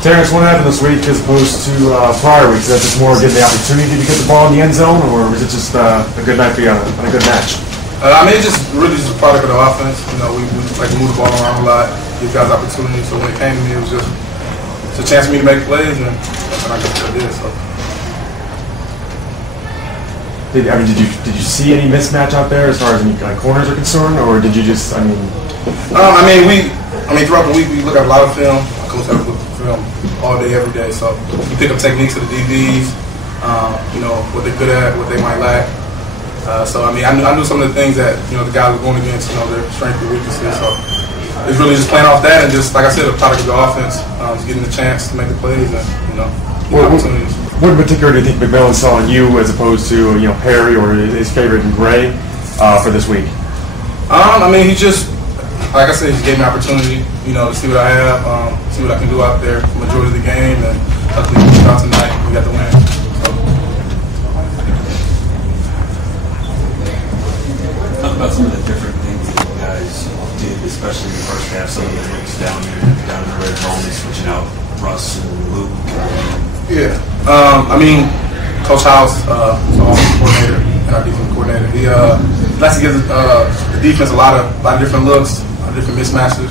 Terrance, what happened this week as opposed to prior weeks? Is that just more getting the opportunity to get the ball in the end zone, or was it just a good night for you on a good match? I mean, it's just really just a product of the offense. You know, we like to move the ball around a lot, give guys opportunities. So when it came to me, it was just a chance for me to make plays, and I guess I did. So. Did you see any mismatch out there as far as any corners are concerned, or did you just throughout the week we look at a lot of film. My coach has looked at film all day, every day. So we pick up techniques of the DBs, you know, what they're good at, what they might lack. So I knew some of the things that the guys were going against, their strengths and weaknesses. So it's really just playing off that, and just like I said, a product of the offense, just getting the chance to make the plays and opportunities. What in particular do you think McMillan saw in you as opposed to Perry or his favorite in Gray for this week? He just, like I said, he gave me an opportunity, to see what I have, see what I can do out there for the majority of the game, and hopefully we get out tonight. We got the win. Talk about some of the different things that you guys did, especially in the first half. Some of the looks down in the red zone, switching out Russ and Luke. Yeah, Coach House, is our offensive coordinator and our defensive coordinator. He likes to give the defense a lot of different looks, different mismatches.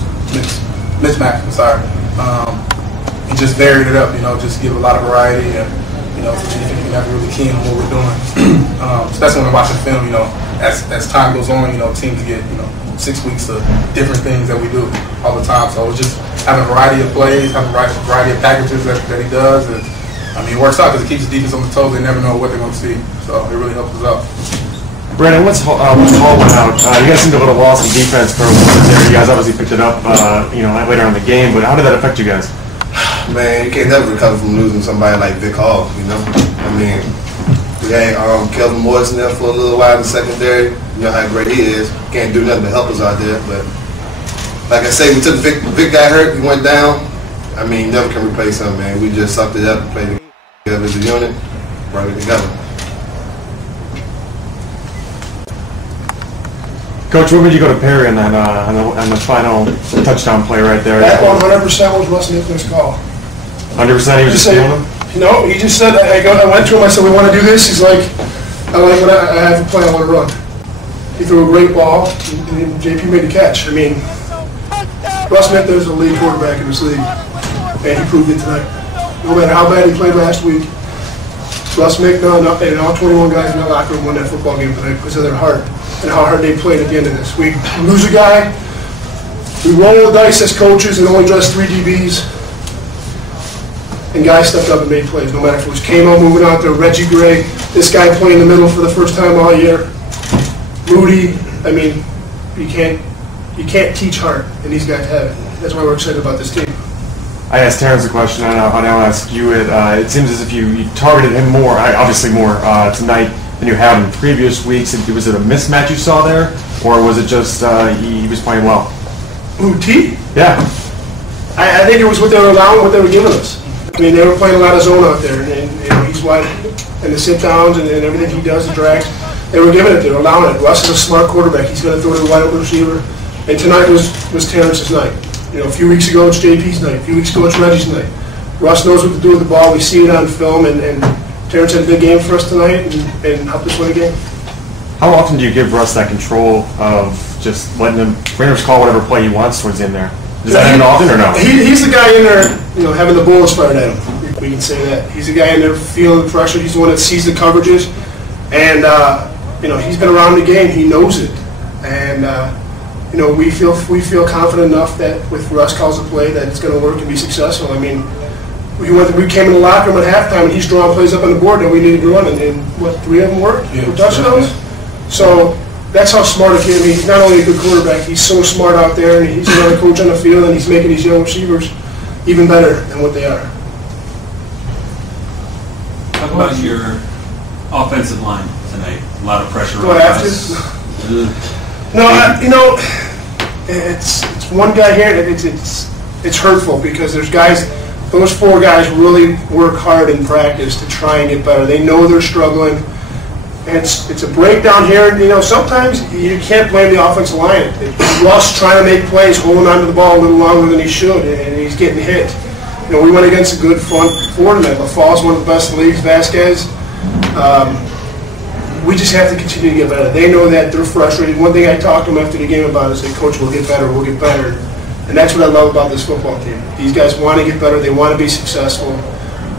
And just varied it up. Just give a lot of variety and so you can have really keen on what we're doing. Especially when we're watching film. As time goes on, teams get 6 weeks of different things that we do all the time. So it's just having a variety of plays, having a variety of packages that he does. And, it works out because it keeps the defense on the toes. They never know what they're going to see. So it really helps us out. Brandon, once Hall went out, you guys seemed a little lost in defense for a little bit there. You guys obviously picked it up, later on in the game. But how did that affect you guys? Man, you can't never recover from losing somebody like Vic Hall. We had Kelvin Morrison there for a little while in the secondary. You know how great he is. Can't do nothing to help us out there. But like I say, we took Vic got hurt. He went down. Never can replace him, man. We just sucked it up and played together as a unit, brought it together. Coach, what made you go to Perry on that on the final touchdown play right there? That 100% was Russ Michna's call. 100%. He was just stealing him. No, he just said. I went to him. I said, "We want to do this." He's like, "I like what I have a play. I want to run." He threw a great ball, and JP made the catch. Russ Michna is a lead quarterback in this league, and he proved it tonight. No matter how bad he played last week, Russ Michna and all 21 guys in that locker room won that football game tonight because of their heart and how hard they played at the end of this. We lose a guy, we roll the dice as coaches and only dress 3 DBs, and guys stepped up and made plays. No matter if it was Kamo moving out there, Reggie Gray, this guy playing in the middle for the first time all year, Rudy. You can't teach heart, and these guys have it. That's why we're excited about this team. I asked Terrance a question, and I'll now ask you it. It seems as if you targeted him more, obviously more, tonight than you have in previous weeks. Was it a mismatch you saw there, or was it just he was playing well? Who, T? Yeah. I think it was what they were allowing, what they were giving us. They were playing a lot of zone out there, and he's wide, and the sit-downs and everything he does, the drags, they were giving it, they were allowing it. Russ is a smart quarterback. He's going to throw to the wide open receiver, and tonight was Terrance's night. A few weeks ago it's JP's night. A few weeks ago it's Reggie's night. Russ knows what to do with the ball. We see it on film, and Terrance had a big game for us tonight and helped us win a game. How often do you give Russ that control of just letting him pretty much call whatever play he wants towards in there? Does that happen often or no? He's the guy in there, having the bullets fired at him. We can say that. He's the guy in there feeling the pressure. He's the one that sees the coverages, and he's been around the game. He knows it, and we feel confident enough that with Russ calls a play that it's going to work and be successful. We came in the locker room at halftime and he's drawing plays up on the board that we needed to run, and what, 3 of them worked? Yeah, touchdowns. So that's how smart a kid. He's not only a good quarterback, he's so smart out there, and he's another coach on the field, and he's making these young receivers even better than what they are. Talk about your offensive line tonight. A lot of pressure Do on I have us. No, it's one guy here, and it's hurtful because there's guys. Those 4 guys really work hard in practice to try and get better. They know they're struggling. And it's a breakdown here. Sometimes you can't blame the offensive line. Russ trying to make plays, holding onto the ball a little longer than he should, and he's getting hit. we went against a good front four tonight. LaFall's one of the best in the league, Vasquez. We just have to continue to get better. They know that. They're frustrated. One thing I talked to them after the game about is, Coach, we'll get better, we'll get better. And that's what I love about this football team. These guys want to get better. They want to be successful.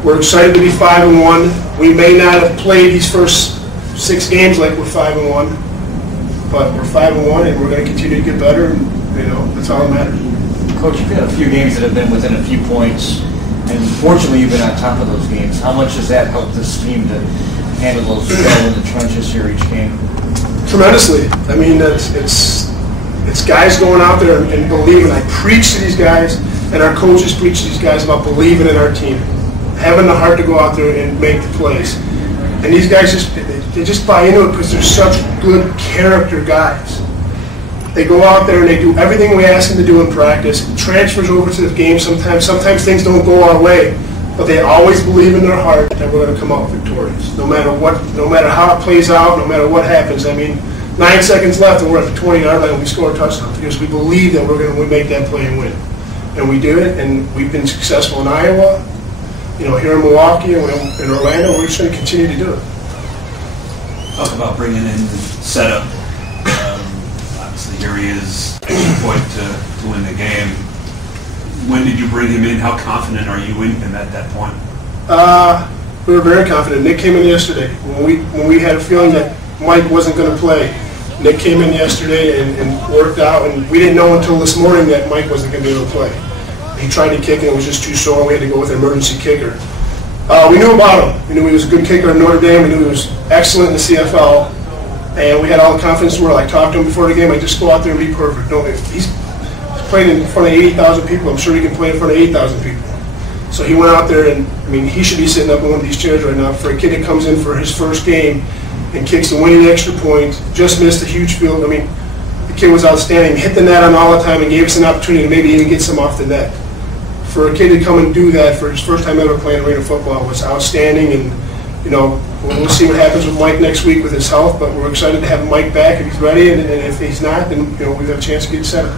We're excited to be 5-1. We may not have played these first 6 games like we're 5-1, but we're 5-1, and we're going to continue to get better. And, that's all that matters. Coach, you've had a few games that have been within a few points, and fortunately you've been on top of those games. How much does that help this team to handle those battle in the trenches here each game? Tremendously. I mean, it's guys going out there and believing. I preach to these guys, and our coaches preach to these guys about believing in our team, having the heart to go out there and make the plays. And these guys just buy into it because they're such good character guys. They go out there and they do everything we ask them to do in practice. It transfers over to the game sometimes. Sometimes things don't go our way, but they always believe in their heart that we're going to come out victorious. No matter what, no matter how it plays out, no matter what happens. I mean, 9 seconds left and we're at the 20-yard line and we score a touchdown because we believe that we're going to make that play and win. And we do it, and we've been successful in Iowa, here in Milwaukee and in Orlando. We're just going to continue to do it. Talk about bringing in setup. Obviously, here he is, extra point to win the game. When did you bring him in? How confident are you in him at that point? We were very confident. Nick came in yesterday. When we had a feeling that Mike wasn't going to play, Nick came in yesterday and worked out, and we didn't know until this morning that Mike wasn't going to be able to play. He tried to kick and it was just too sore. We had to go with an emergency kicker. We knew about him. We knew he was a good kicker in Notre Dame. We knew he was excellent in the CFL. And we had all the confidence in the world. I talked to him before the game. I just go out there and be perfect. No, he's playing in front of 80,000 people. I'm sure he can play in front of 8,000 people. So he went out there and, he should be sitting up in one of these chairs right now. For a kid that comes in for his first game and kicks the winning extra point, just missed a huge field. The kid was outstanding. Hit the net on all the time and gave us an opportunity to maybe even get some off the net. For a kid to come and do that for his first time ever playing arena football was outstanding. And, we'll see what happens with Mike next week with his health, but we're excited to have Mike back if he's ready, and if he's not, then, we have a chance to get set up.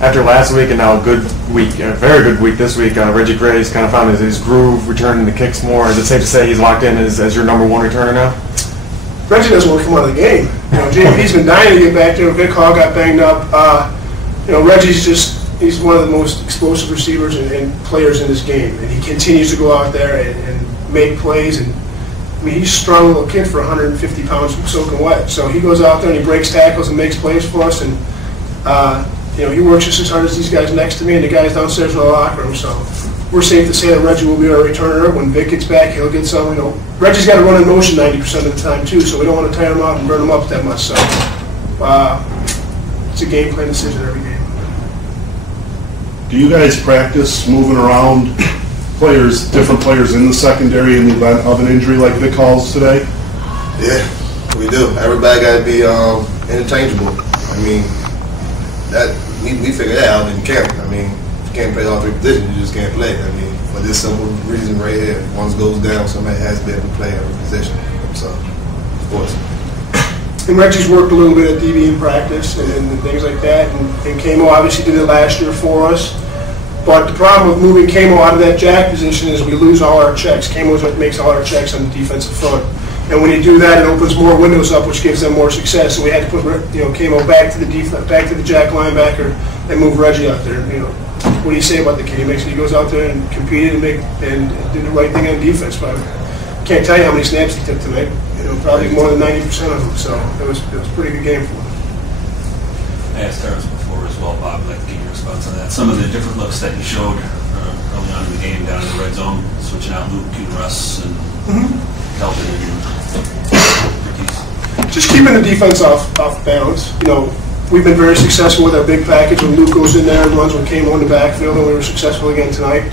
After last week and now a very good week this week, Reggie Gray's kind of found his groove, returning the kicks more. Is it safe to say he's locked in as your number one returner now? Reggie doesn't want to come out of the game. JP's been dying to get back there. Vic Hall got banged up. Reggie's he's one of the most explosive receivers and players in this game, and he continues to go out there and make plays. And he's a strong little kid for 150 pounds soaking wet. So he goes out there and he breaks tackles and makes plays for us. And he works just as hard as these guys next to me and the guys downstairs in the locker room. So we're safe to say that Reggie will be our returner. When Vic gets back, he'll get some. Reggie's got to run in motion 90% of the time too, so we don't want to tire him out and burn him up that much. So it's a game plan decision every game. Do you guys practice moving around different players in the secondary in the event of an injury like Vic Hall's today? Yeah, we do. Everybody got to be interchangeable. We figured that out in camp. If you can't play all 3 positions, you just can't play. For this simple reason right here, if one goes down, somebody has to be able to play every position. So, of course. And Reggie's worked a little bit at DB in practice and things like that. And Kamo obviously did it last year for us. But the problem with moving Kamo out of that jack position is we lose all our checks. Kamo makes all our checks on the defensive front. And when you do that, it opens more windows up, which gives them more success. So we had to put Kamo back to the jack linebacker and move Reggie out there. What do you say about the kid? He goes out there and competed and did the right thing on defense. But I can't tell you how many snaps he took tonight. Probably more than 90% of them. So it was a pretty good game for him. I asked Terrance before as well, Bob. I'd like to get your response on that. Some of the different looks that you showed early on in the game down in the red zone, switching out Luke and Russ and Kelvin and Ortiz. Just keeping the defense off balance. We've been very successful with our big package when Luke goes in there and runs when Kamo in the backfield, and we were successful again tonight.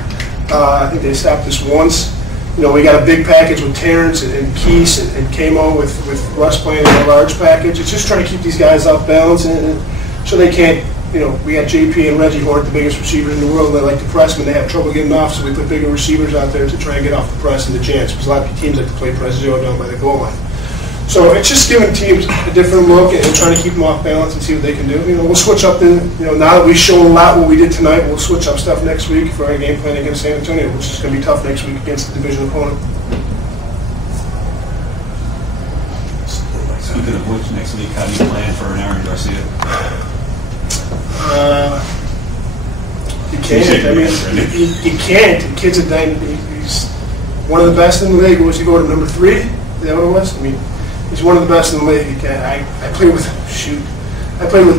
I think they stopped us once. We got a big package with Terrance and Keese and Kamo with Russ playing in a large package. It's just trying to keep these guys off balance and so they can't, we got JP and Reggie who aren't the biggest receivers in the world. They like to press when they have trouble getting off, so we put bigger receivers out there to try and get off the press and the chance, because a lot of teams like to play press zero down by the goal line. So it's just giving teams a different look and trying to keep them off balance and see what they can do. We'll switch up now that we've shown a lot what we did tonight, we'll switch up stuff next week for our game plan against San Antonio, which is going to be tough next week against the division opponent. Speaking of which, next week, how do you plan for Aaron Garcia? You can't. I mean, you can't. The kid's a dynamic. He's one of the best in the league. Was he go to number 3? Is that what it was? I mean, he's one of the best in the league. I played with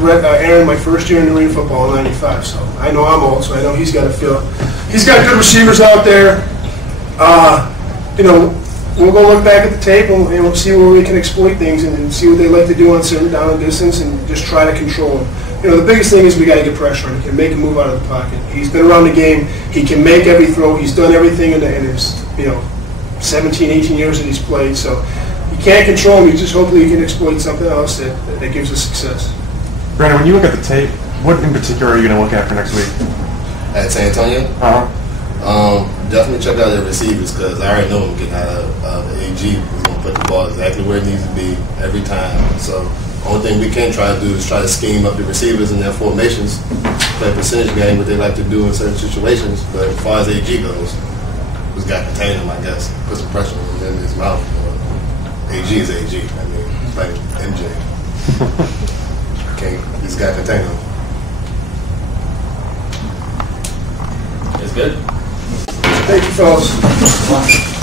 Aaron my first year in Marine football in '95. So I know I'm old, so I know he's got a feel. He's got good receivers out there. We'll go look back at the tape and we'll see where we can exploit things and see what they like to do on certain down and distance and just try to control them. The biggest thing is we got to get pressure on him. He can make a move out of the pocket. He's been around the game. He can make every throw. He's done everything in his 17, 18 years that he's played. So you can't control him. You just hopefully you can exploit something else that gives us success. Brandon, when you look at the tape, what in particular are you going to look at for next week? At San Antonio? Definitely check out their receivers because I already know him getting out of the AG. He's going to put the ball exactly where it needs to be every time. So the only thing we can try to do is try to scheme up the receivers and their formations, play a percentage game, what they like to do in certain situations. But as far as AG goes, we just got to contain him, I guess. Put some pressure in his mouth. AG is AG. I mean, it's like MJ. He's got to contain him. It's good. Thank you, fellas.